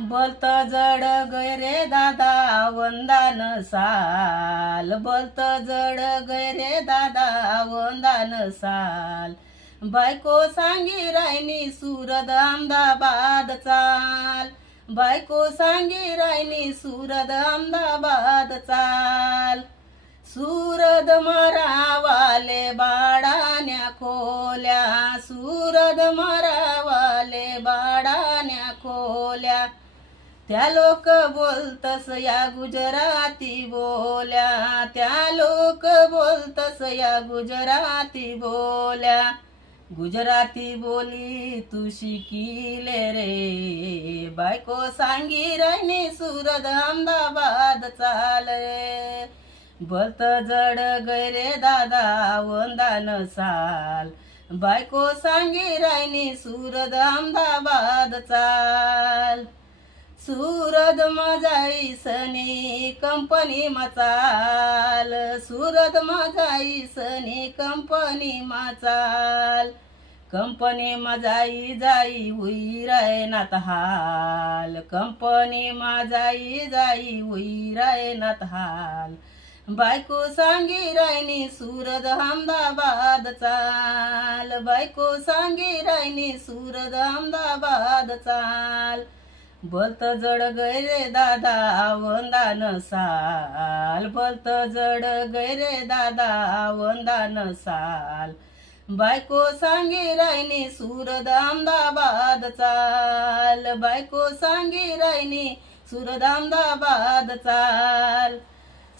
बोलत जड गैरे दादा वंदान साल, बोलत जड गैरे दादा वंदान साल. बायको सांगी रायनी सुरद अहमदाबाद चाल, बायको सांगी रायनी सुरद अहमदाबाद चाल. सुरद मरावाले बाडान्या खोल्या, सुरद मरावाले बाडान्या खोल्या. त्या लोक बोलतस या गुजराती बोल्या, त्या लोक बोलतस या गुजराती बोल्या. गुजराती बोली तू शिकीले रे, बायको सांगी रायनी सुरद अहमदाबाद चाल रे. बोलत जड गैरे दादा वंदान साल, बायको सांगी रायनी सुरद अहमदाबाद चाल. सुरद मजाईसनी कंपनी मचाल, सुरद मजाईसनी कंपनी मचाल. कंपनी मजाई जाई हुई रायनात हाल, कंपनी मजाई जाई हुई रायनात हाल. बायको सांगी रायनी सुरद अहमदाबाद चाल, बायको सांगी रायनी सुरद अहमदाबाद चाल. बोलत जड गैरे दादा वंदान साल, बोलत जड गैरे दादा वंदान साल. बायको सांगी रायनी सुरद अहमदाबाद चाल, बायको सांगी रायनी सुरद अहमदाबाद चाल.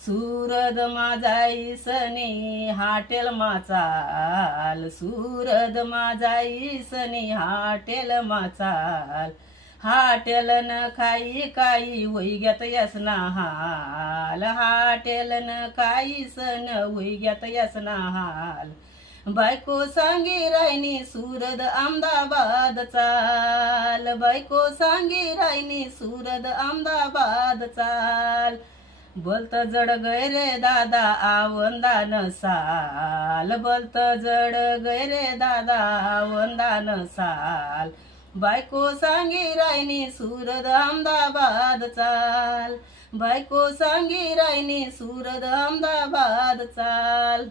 सुरद माझाईसनी हाटेल माचाल, सुरद माझाईसनी हाटेल माचाल. हाटेल न खाई काई वैग्यात यसना हाल, हाटेल न खाई सन वैग्यात यसना हाल. बायको सांगी रायनी सुरद अहमदाबाद चाल, बायको सांगी रायनी सुरद अहमदाबाद चाल. बोलत जड गैरे दादा वंदान साल, बोलत जड गैरे दादा वंदान साल. बायको सांगी रायनी सुरद अहमदाबाद चाल, बायको सांगी रायनी सुरद अहमदाबाद चाल.